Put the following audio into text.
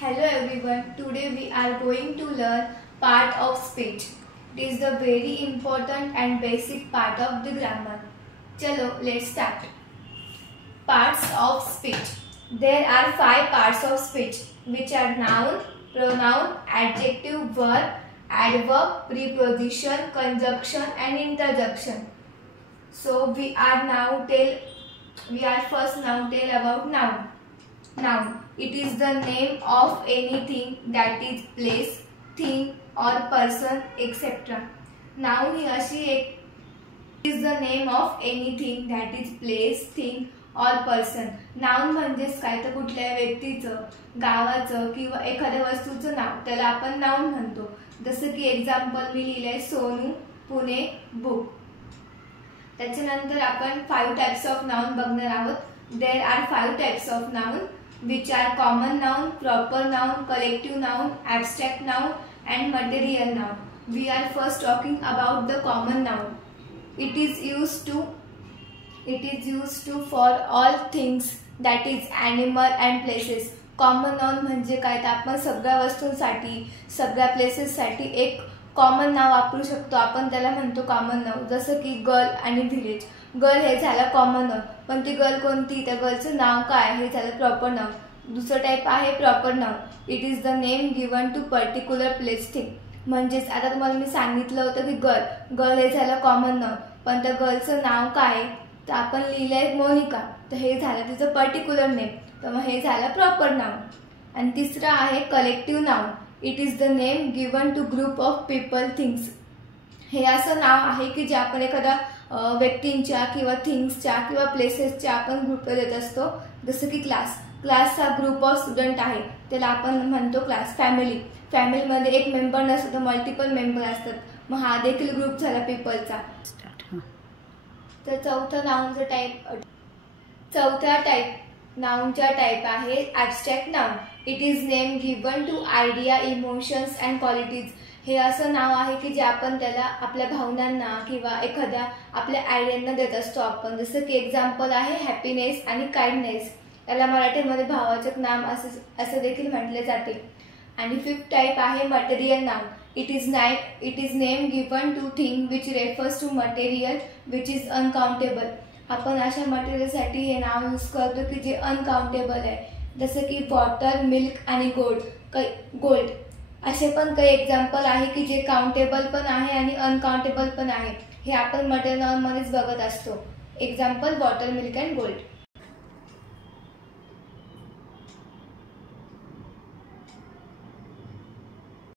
Hello everyone, today we are going to learn part of speech. It is the very important and basic part of the grammar. Chalo, let's start. Parts of speech. There are 5 parts of speech which are noun, pronoun, adjective, verb, adverb, preposition, conjunction and interjection. So we are first now tell about noun. Noun. It is the name of anything that is place, thing or person etc. Noun ही अशी एक is the name of anything that is place, thing or person. Noun म्हणजेच काय तर कुठल्या व्यक्तीचं, गावाचं किंवा एखाद्या वस्तूचं नाव त्याला आपण नाउन म्हणतो. जसं की एक्झाम्पल मी लिहिलंय सोनू पुणे बुक. त्याच्यानंतर आपण 5 टाइप्स ऑफ नाउन बघणार आहोत. There are 5 types of noun which are common noun, proper noun, collective noun, abstract noun and material noun. We are first talking about the common noun. It is used to for all things that is animal and places. Common noun म्हणजे काय तर आपण सगळ्या वस्तूंसाठी सगळ्या प्लेसेससाठी एक common नाव वापरू शकतो. आपण त्याला म्हणतो कॉमन नाव. जसं की गर्ल आणि व्हिलेज. गर्ल हे झालं कॉमन नाउन, पण ती गर्ल कोणती, त्या गर्लचं नाव काय हे झालं प्रॉपर नाउन. दुसरं टाइप आहे proper noun. It is the name given to particular place thing. म्हणजेच आता तुम्हाला मी सांगितलं होतं की गर्ल हे झालं कॉमन नाउन, पण त्या गर्लचं नाव काय तर आपण लिहिलंय मोनिका, तर हे झालं तिचं पर्टिक्युलर नेम, तर मग हे झालं प्रॉपर नाउन. आणि तिसरं आहे collective noun. It is the name given to group of people things. हे असं नाव आहे की जे आपण एखाद्या व्यक्तींच्या किंवा थिंग्सच्या किंवा प्लेसेसच्या आपण ग्रुप देत असतो. जसं की क्लास हा ग्रुप ऑफ स्टुडंट आहे, त्याला आपण म्हणतो क्लास. फॅमिलीमध्ये एक मेंबर नसतो तर मल्टिपल मेंबर असतात, मग हा देखील ग्रुप झाला पीपलचा. तर चौथा नाउनचा टाइप आहे abstract noun. It is name given to idea, emotions and qualities. हे असं नाव आहे की जे आपण त्याला आपल्या भावनांना किंवा एखाद्या आपल्या आयडियांना देत असतो आपण. जसं की एक्झाम्पल आहे हॅपीनेस आणि काइंडनेस. याला मराठीमध्ये भावाचक नाम असं देखील म्हटले जाते. आणि 5th टाइप आहे material noun. It is name given to thing which refers to material which is uncountable. आपण अशा मटेरियलसाठी हे नाव यूज करतो की जे अनकाउंटेबल आहे. जसं की वॉटर, मिल्क आणि गोल्ड. असे पण काही एक्झाम्पल आहे की जे काउंटेबल पण आहे आणि अनकाउंटेबल पण आहे. हे आपण मटेरियल नाउनमध्येच बघत असतो. Example water, milk and gold.